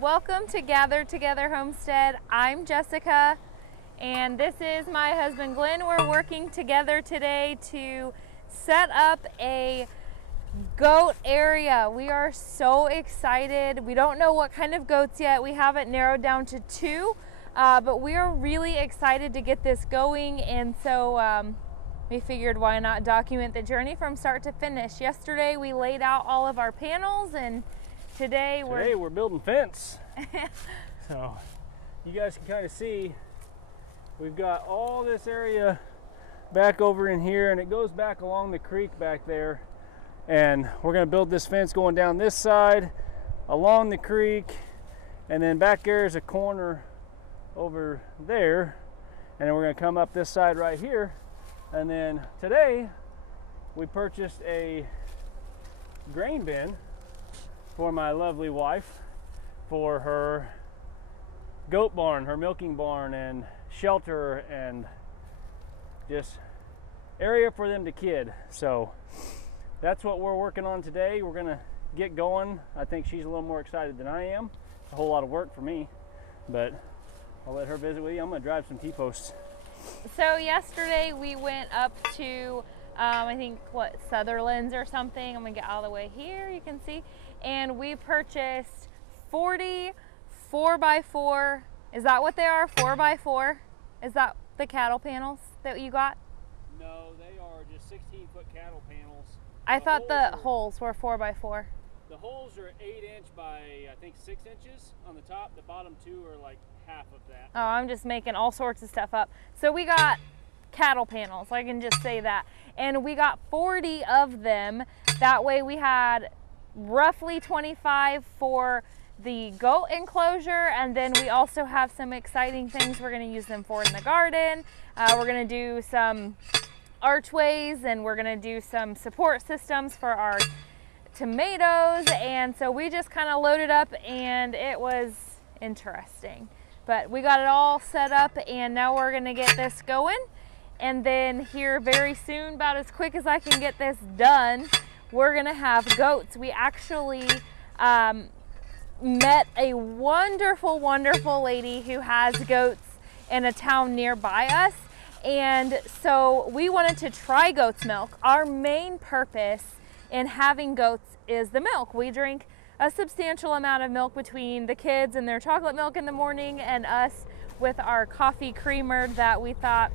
welcome to Gather Together Homestead. I'm Jessica and this is my husband Glenn. We're working together today to set up a goat area. We are so excited. We don't know what kind of goats yet. We have it narrowed down to 2, but we are really excited to get this going, and so we figured why not document the journey from start to finish. Yesterday we laid out all of our panels, and today we're building fence. So you guys can kind of see we've got all this area back over in here, and it goes back along the creek back there, and we're going to build this fence going down this side along the creek, and then back there is a corner over there, and then we're going to come up this side right here. And then today we purchased a grain bin for my lovely wife for her goat barn, her milking barn, and shelter, and just area for them to kid. So that's what we're working on today. We're gonna get going. I think she's a little more excited than I am. It's a whole lot of work for me, but I'll let her visit with you. I'm gonna drive some T-posts. So yesterday we went up to I think Sutherland's or something. I'm gonna get out of the way here, you can see, and we purchased 40 4x4. Is that what they are? 4x4? Is that the cattle panels that you got? No, they are just 16-foot cattle panels. I thought the holes were 4x4. The holes are 8-inch by I think 6 inches on the top. The bottom 2 are like half of that. Oh, I'm just making all sorts of stuff up. So we got cattle panels, I can just say that, and we got 40 of them. That way we had roughly 25 for the goat enclosure, and then we also have some exciting things we're going to use them for in the garden. We're going to do some archways, and we're going to do some support systems for our tomatoes, and so we just kind of loaded up, and it was interesting. But we got it all set up, and now we're going to get this going. And then here very soon, about as quick as I can get this done, we're going to have goats. We actually met a wonderful, wonderful lady who has goats in a town nearby us. And so we wanted to try goat's milk. Our main purpose in having goats is the milk. We drink a substantial amount of milk between the kids and their chocolate milk in the morning and us with our coffee creamer, that we thought,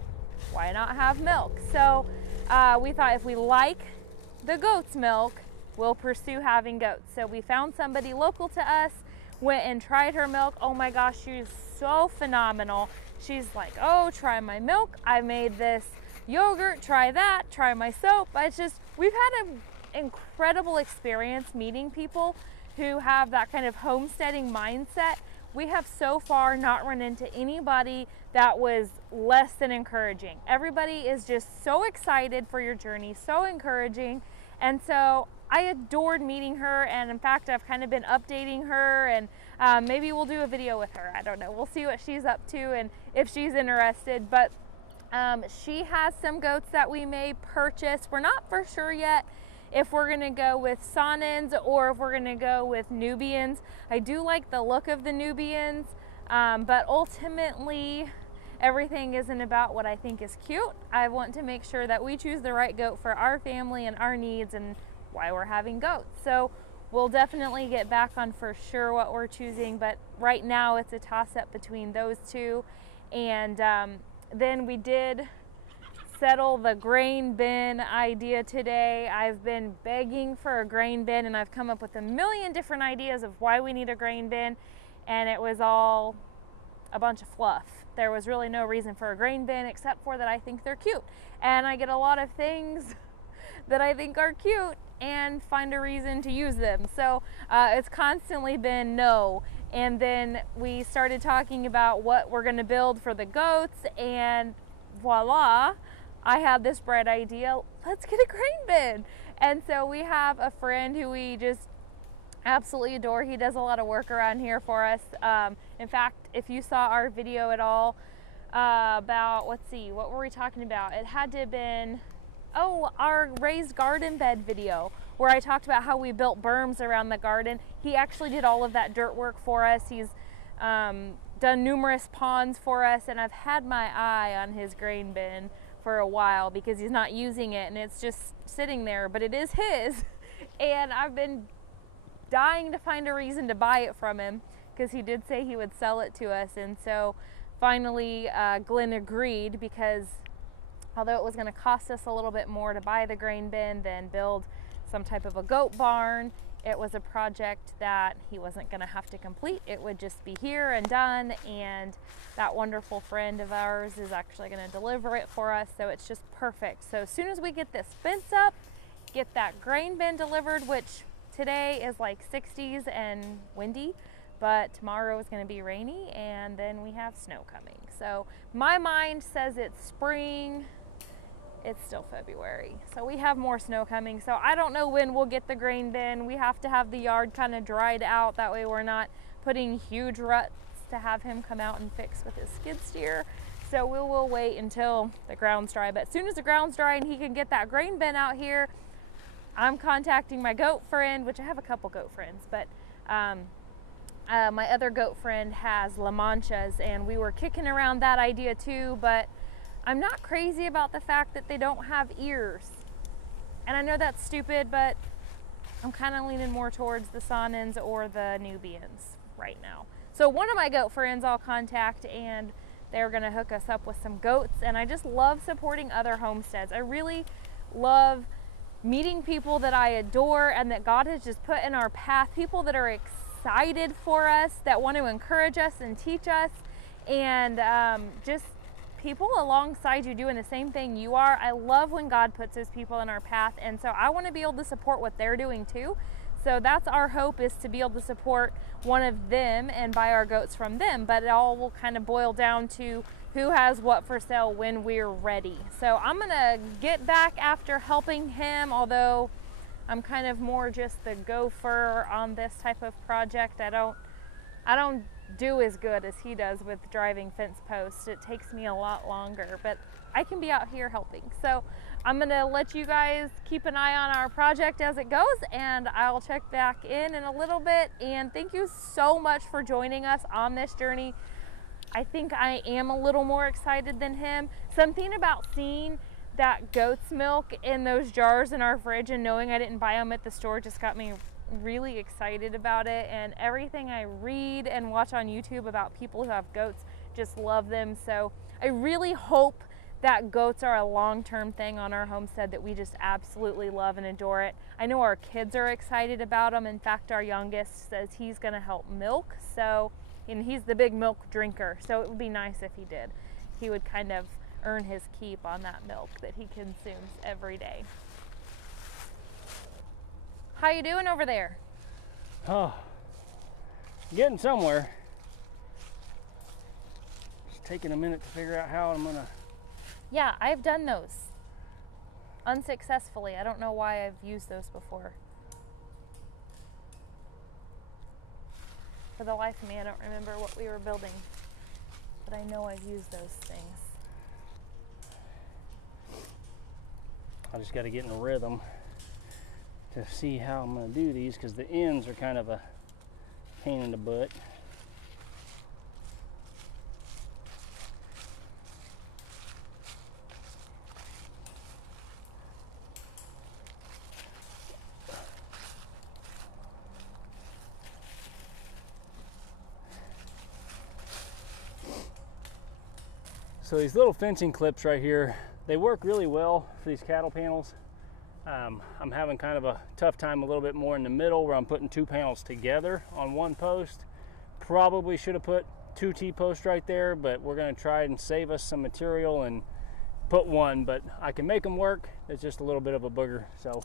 why not have milk? So we thought if we like the goat's milk, we'll pursue having goats. So we found somebody local to us, went and tried her milk. Oh my gosh, she's so phenomenal. She's like, oh, try my milk. I made this yogurt, try that, try my soap. It's just, we've had an incredible experience meeting people who have that kind of homesteading mindset. We have so far not run into anybody that was less than encouraging. Everybody is just so excited for your journey, so encouraging. And so I adored meeting her, and in fact I've kind of been updating her, and maybe we'll do a video with her. I don't know, we'll see what she's up to and if she's interested. But she has some goats that we may purchase. We're not for sure yet if we're gonna go with Saanens or if we're gonna go with Nubians. I do like the look of the Nubians, but ultimately everything isn't about what I think is cute. I want to make sure that we choose the right goat for our family and our needs and why we're having goats. So we'll definitely get back on for sure what we're choosing, but right now it's a toss-up between those two. And then we did settle the grain bin idea today. I've been begging for a grain bin, and I've come up with a million different ideas of why we need a grain bin, and it was all a bunch of fluff. There was really no reason for a grain bin except for that I think they're cute, and I get a lot of things that I think are cute and find a reason to use them. So it's constantly been no. And then we started talking about what we're going to build for the goats, and voila, I had this bright idea, let's get a grain bin. And so we have a friend who we just absolutely adore. He does a lot of work around here for us. In fact, if you saw our video at all about, let's see, what were we talking about? It had to have been Oh, our raised garden bed video where I talked about how we built berms around the garden. He actually did all of that dirt work for us. He's done numerous ponds for us, and I've had my eye on his grain bin for a while because he's not using it and it's just sitting there, but it is his. And I've been dying to find a reason to buy it from him because he did say he would sell it to us. And so finally Glenn agreed, because although it was going to cost us a little bit more to buy the grain bin than build some type of a goat barn, it was a project that he wasn't going to have to complete. It would just be here and done, and that wonderful friend of ours is actually going to deliver it for us, so it's just perfect. So as soon as we get this fence up, get that grain bin delivered, which today is like 60s and windy, but tomorrow is going to be rainy, and then we have snow coming. So my mind says it's spring. It's still February, so we have more snow coming. So I don't know when we'll get the grain bin. We have to have the yard kind of dried out. That way we're not putting huge ruts to have him come out and fix with his skid steer. So we will wait until the ground's dry. But as soon as the ground's dry and he can get that grain bin out here, I'm contacting my goat friend, which I have a couple goat friends, but my other goat friend has La Manchas, and we were kicking around that idea too, but I'm not crazy about the fact that they don't have ears. And I know that's stupid, but I'm kind of leaning more towards the Saanens or the Nubians right now. So one of my goat friends I'll contact, and they're gonna hook us up with some goats. And I just love supporting other homesteads. I really love meeting people that I adore and that God has just put in our path, people that are excited for us, that want to encourage us and teach us, and just people alongside you doing the same thing you are. I love when God puts his people in our path, and so I want to be able to support what they're doing too. So that's our hope, is to be able to support one of them and buy our goats from them. But it all will kind of boil down to who has what for sale when we're ready. So I'm gonna get back after helping him, although I'm kind of more just the gopher on this type of project. I don't do as good as he does with driving fence posts. It takes me a lot longer, but I can be out here helping. So I'm gonna let you guys keep an eye on our project as it goes, and I'll check back in a little bit. And thank you so much for joining us on this journey. I think I am a little more excited than him. Something about seeing that goat's milk in those jars in our fridge and knowing I didn't buy them at the store just got me really excited about it. And everything I read and watch on YouTube about people who have goats, just love them. So I really hope that goats are a long-term thing on our homestead, that we just absolutely love and adore it. I know our kids are excited about them. In fact, our youngest says he's gonna help milk. So, and he's the big milk drinker, so it would be nice if he did. He would kind of earn his keep on that milk that he consumes every day. How you doing over there? Oh, getting somewhere. Just taking a minute to figure out how I'm gonna... Yeah, I've done those unsuccessfully. I don't know why I've used those before. For the life of me, I don't remember what we were building, but I know I've used those things. I just got to get in a rhythm to see how I'm going to do these, because the ends are kind of a pain in the butt. So these little fencing clips right here, they work really well for these cattle panels. I'm having kind of a tough time a little bit more in the middle, where I'm putting two panels together on one post. Probably should have put two T-posts right there, but we're going to try and save us some material and put one, but I can make them work. It's just a little bit of a booger. So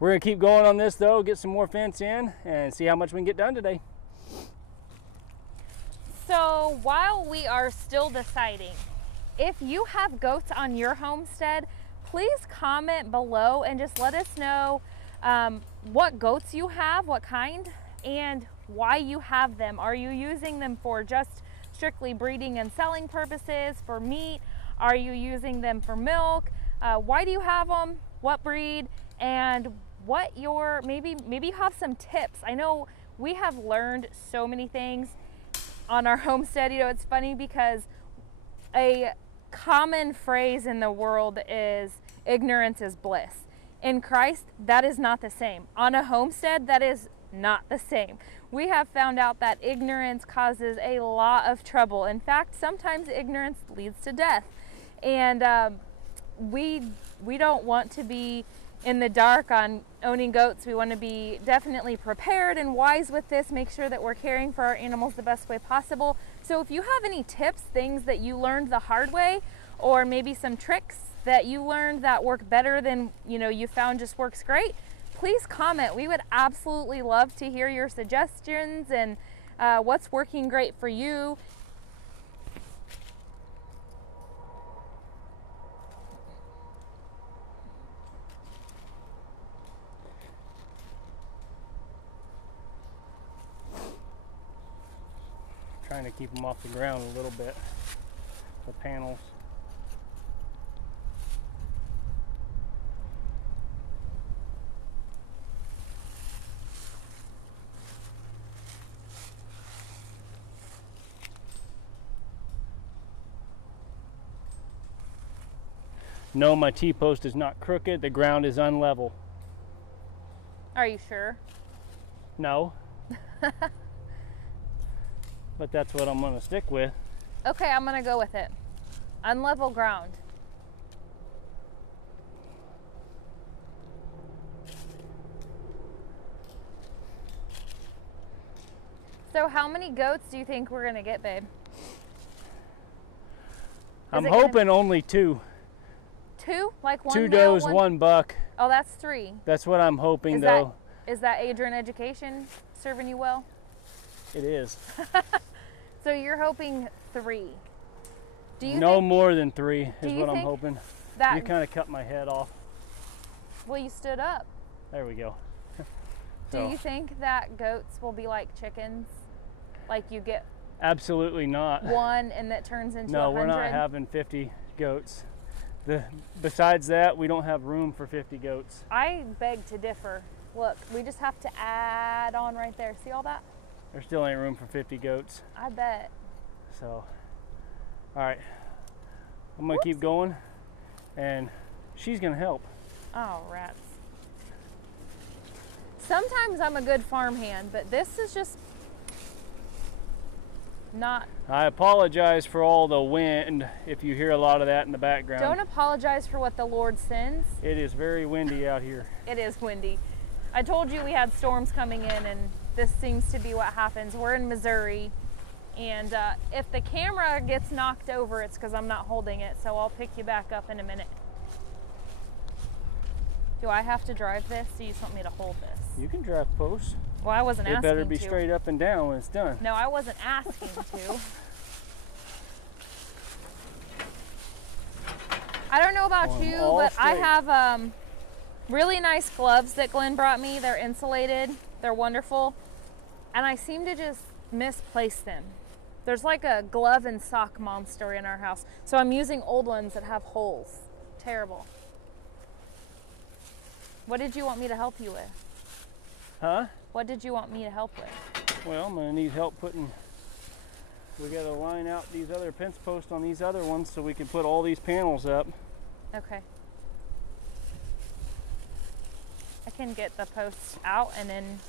we're going to keep going on this though, get some more fence in and see how much we can get done today. So while we are still deciding, if you have goats on your homestead, please comment below and just let us know what goats you have, what kind, and why you have them. Are you using them for just strictly breeding and selling purposes, for meat? Are you using them for milk? why do you have them, what breed, and what your, maybe you have some tips. I know we have learned so many things on our homestead. You know, it's funny because a common phrase in the world is ignorance is bliss. In Christ, that is not the same. On a homestead, that is not the same. We have found out that ignorance causes a lot of trouble. In fact, sometimes ignorance leads to death. And we don't want to be in the dark on owning goats. We want to be definitely prepared and wise with this, make sure that we're caring for our animals the best way possible. So if you have any tips, things that you learned the hard way, or maybe some tricks that you learned that work better than, you know, you found just works great, please comment. We would absolutely love to hear your suggestions and what's working great for you. Trying to keep them off the ground a little bit, the panels. No, my T-post is not crooked. The ground is unlevel. Are you sure? No. But that's what I'm gonna stick with. Okay, I'm gonna go with it. Unlevel ground. So how many goats do you think we're gonna get, babe? I'm hoping only 2. 2? Like 1 2 male, does, 1 buck. Oh, that's 3. That's what I'm hoping, Is though. Is that Adrian education serving you well? It is. So you're hoping 3. Do you no think, more than 3 is what I'm think hoping. that You kind of cut my head off. Well, you stood up. There we go. Do you think that goats will be like chickens? Like you get Absolutely not. 1 and that turns into 100? No, we're not having 50 goats. Besides that, we don't have room for 50 goats. I beg to differ. Look, we just have to add on right there. See all that? There still ain't room for 50 goats. I bet. So, all right. I'm gonna keep going, and she's gonna help. Oh, rats. Sometimes I'm a good farmhand, but this is just not. I apologize for all the wind if you hear a lot of that in the background. Don't apologize for what the Lord sends. It is very windy out here. It is windy. I told you we had storms coming in, and this seems to be what happens. We're in Missouri, and if the camera gets knocked over, it's because I'm not holding it, so I'll pick you back up in a minute. Do I have to drive this, or you just want me to hold this? You can drive posts. Well, I wasn't asking to. It better be straight up and down when it's done. No, I wasn't asking to. I don't know about you, but I have really nice gloves that Glenn brought me. They're insulated. They're wonderful. And I seem to just misplace them. There's like a glove and sock mom story in our house. So I'm using old ones that have holes. Terrible. What did you want me to help you with? Huh? What did you want me to help with? Well, I'm gonna need help putting, we gotta line out these other fence posts on these other ones so we can put all these panels up. Okay. I can get the posts out and then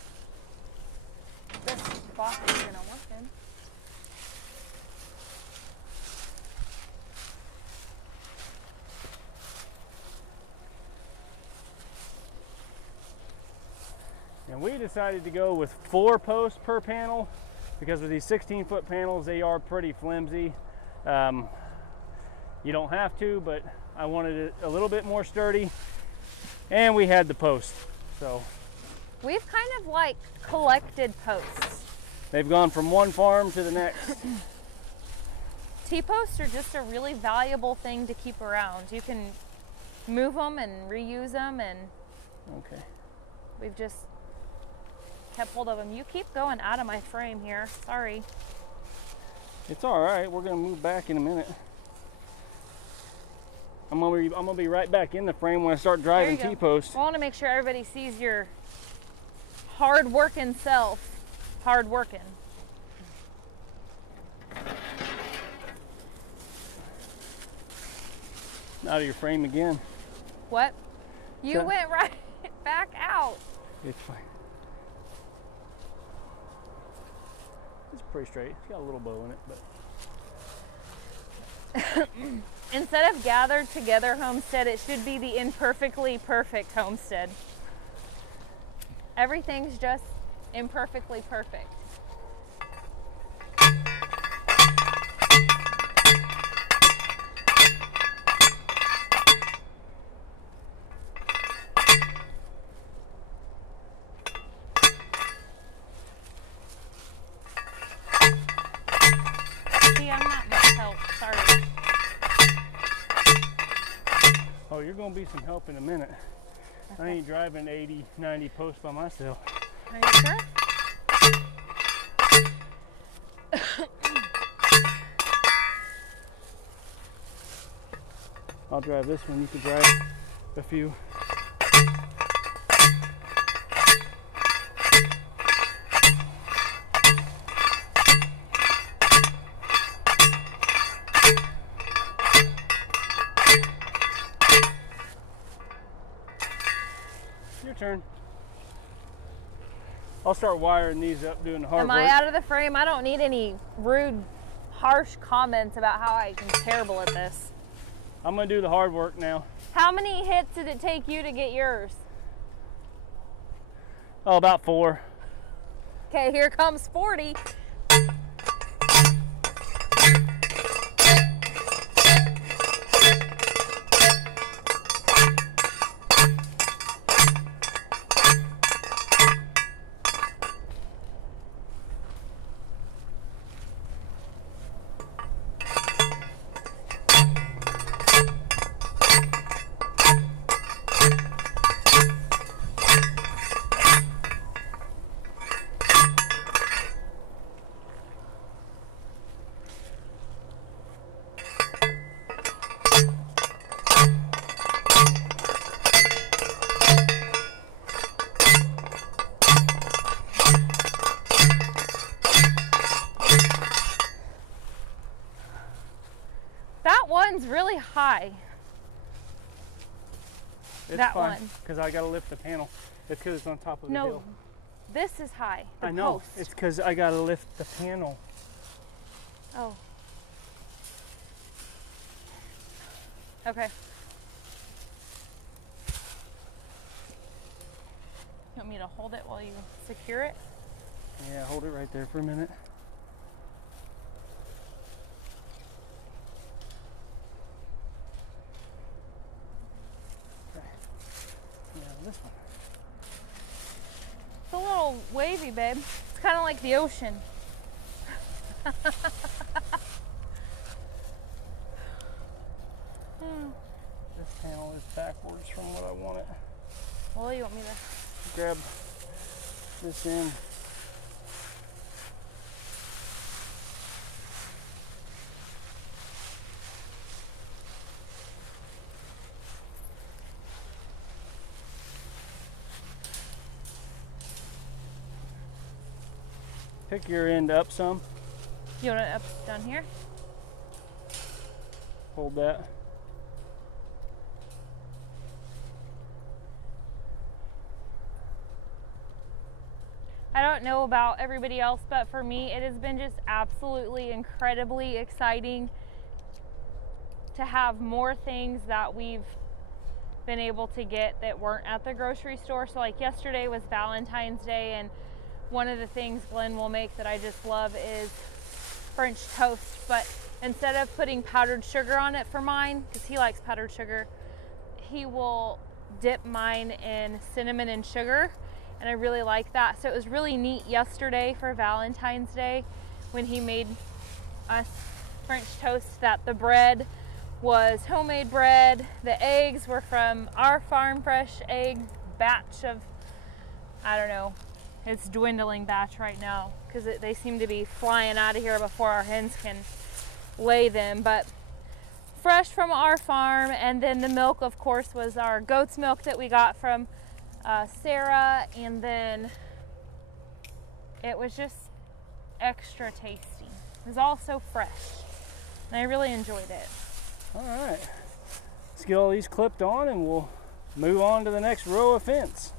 this box is gonna work in. And we decided to go with 4 posts per panel because with these 16-foot panels, they are pretty flimsy. You don't have to, but I wanted it a little bit more sturdy, and we had the post. So we've kind of like collected posts. They've gone from one farm to the next. T-posts are just a really valuable thing to keep around. You can move them and reuse them, and okay. We've just kept hold of them. You keep going out of my frame here. Sorry. It's all right. We're going to move back in a minute. I'm gonna be right back in the frame when I start driving T-post. I want to make sure everybody sees your hard working self. Hard working. Out of your frame again. What? You went right back out. It's fine. It's pretty straight. It's got a little bow in it, but instead of gathered together homestead, it should be the imperfectly perfect homestead. Everything's just imperfectly perfect. You're gonna be some help in a minute. Okay. I ain't driving 80, 90 posts by myself. Are you sure? I'll drive this one, you can drive a few. Turn. I'll start wiring these up, doing the hard work. Am I out of the frame? I don't need any rude, harsh comments about how I'm terrible at this. I'm gonna do the hard work now. How many hits did it take you to get yours? Oh, about 4. Okay, here comes 40. One's really high. It's that fine, one. Because I gotta lift the panel. It's because it's on top of the hill. No, this is high. I know. Post. It's because I gotta lift the panel. Oh. Okay. You want me to hold it while you secure it? Yeah, hold it right there for a minute. This one. It's a little wavy, babe. It's kind of like the ocean. This panel is backwards from what I want it. Well, you want me to grab this in? Pick your end up some. You want it up down here? Hold that. I don't know about everybody else, but for me, it has been just absolutely incredibly exciting to have more things that we've been able to get that weren't at the grocery store. So like yesterday was Valentine's Day, and one of the things Glenn will make that I just love is French toast, but instead of putting powdered sugar on it for mine, because he likes powdered sugar, he will dip mine in cinnamon and sugar, and I really like that. So it was really neat yesterday for Valentine's Day when he made us French toast that the bread was homemade bread, the eggs were from our farm fresh egg batch of, I don't know, it's dwindling batch right now because they seem to be flying out of here before our hens can lay them. But fresh from our farm, and then the milk, of course, was our goat's milk that we got from Sarah, and then it was just extra tasty. It was all so fresh, and I really enjoyed it. All right, let's get all these clipped on and we'll move on to the next row of fence.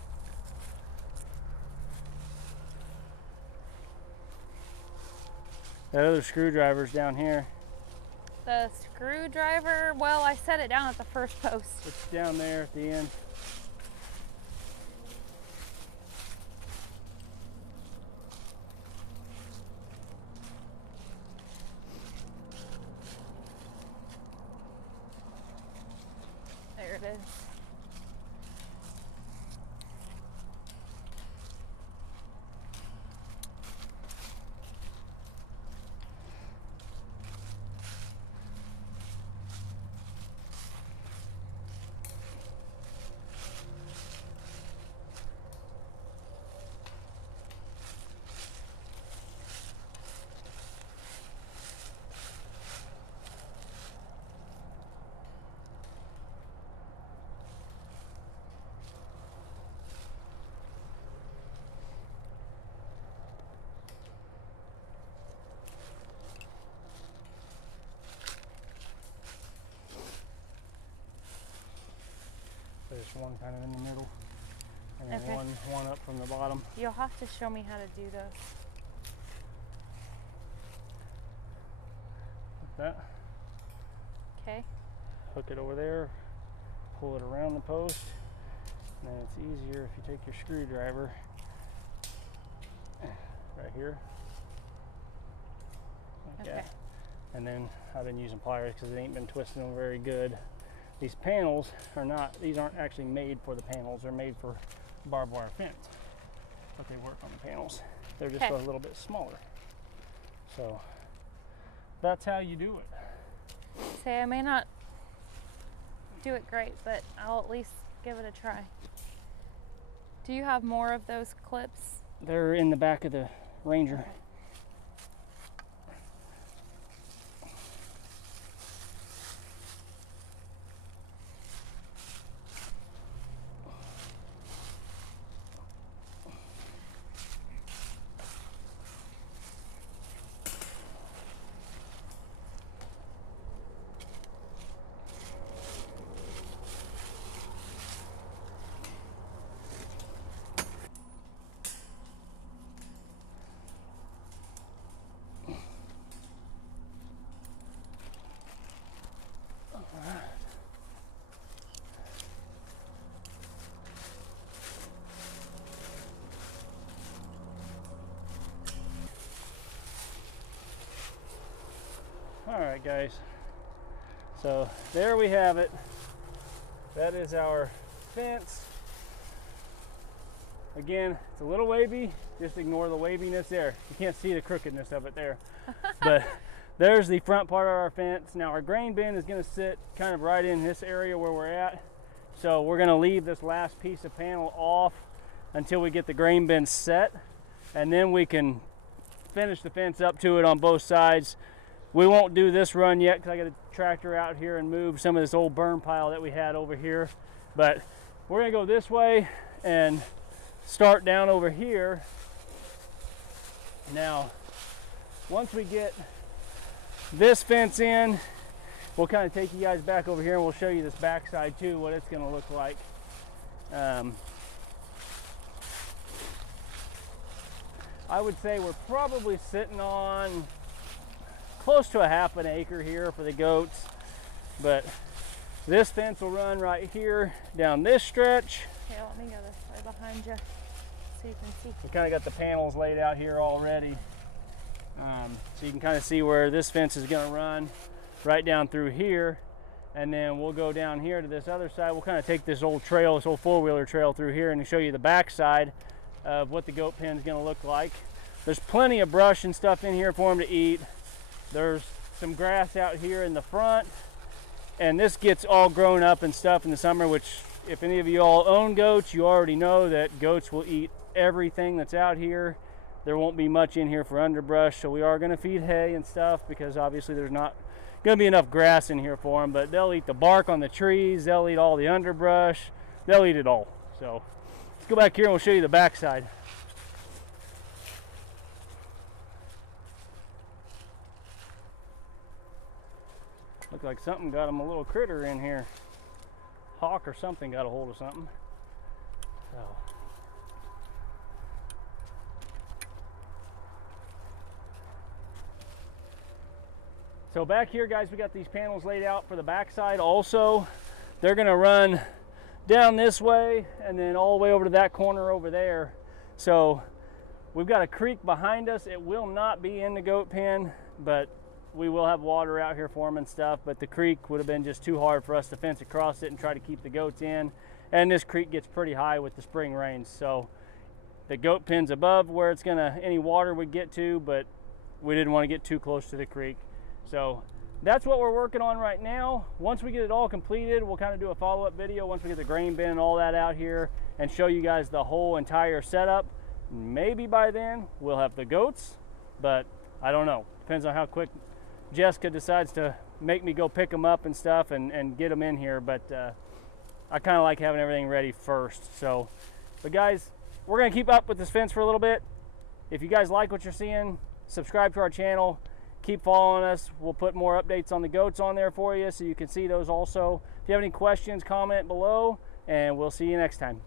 That other screwdriver's down here. The screwdriver, well, I set it down at the first post. It's down there at the end. There it is. There's one kind of in the middle, and then Okay. one up from the bottom. You'll have to show me how to do those. Like that. Okay. Hook it over there, pull it around the post, and then it's easier if you take your screwdriver right here. Like Okay. that. And then I've been using pliers because it ain't been twisting them very good. These panels are not, these aren't actually made for the panels, they're made for barbed wire fence. But they work on the panels. They're just Okay. a little bit smaller. So that's how you do it. Say, I may not do it great, but I'll at least give it a try. Do you have more of those clips? They're in the back of the Ranger. All right, guys. So there we have it. That is our fence. Again, it's a little wavy. Just ignore the waviness there. You can't see the crookedness of it there. But there's the front part of our fence. Now our grain bin is going to sit kind of right in this area where we're at. So we're going to leave this last piece of panel off until we get the grain bin set. And then we can finish the fence up to it on both sides. We won't do this run yet because I got a tractor out here and move some of this old burn pile that we had over here. But we're gonna go this way and start down over here. Now, once we get this fence in, we'll kind of take you guys back over here and we'll show you this backside too, what it's gonna look like. I would say we're probably sitting on close to a half an acre here for the goats, but this fence will run right here down this stretch. Here, let me go this way behind you so you can see. We kind of got the panels laid out here already, so you can kind of see where this fence is going to run right down through here, and then we'll go down here to this other side. We'll kind of take this old trail, this old four-wheeler trail through here, and show you the back side of what the goat pen is going to look like. There's plenty of brush and stuff in here for them to eat. There's some grass out here in the front, and this gets all grown up and stuff in the summer, which if any of you all own goats, you already know that goats will eat everything that's out here. There won't be much in here for underbrush, so we are going to feed hay and stuff because obviously there's not gonna be enough grass in here for them, but they'll eat the bark on the trees, they'll eat all the underbrush, they'll eat it all. So let's go back here and we'll show you the backside. Looks like something got them a little critter in here. Hawk or something got a hold of something. So back here, guys, we got these panels laid out for the backside also. They're gonna run down this way and then all the way over to that corner over there. So we've got a creek behind us. It will not be in the goat pen, but we will have water out here for them and stuff, but the creek would have been just too hard for us to fence across it and try to keep the goats in. And this creek gets pretty high with the spring rains. So the goat pen's above where it's gonna, any water would get to, but we didn't want to get too close to the creek. So that's what we're working on right now. Once we get it all completed, we'll kind of do a follow-up video once we get the grain bin and all that out here and show you guys the whole entire setup. Maybe by then we'll have the goats, but I don't know. Depends on how quick Jessica decides to make me go pick them up and stuff and get them in here, but I kind of like having everything ready first. So, but guys, we're gonna keep up with this fence for a little bit. If you guys like what you're seeing, subscribe to our channel, keep following us. We'll put more updates on the goats on there for you so you can see those also. If you have any questions, comment below, and we'll see you next time.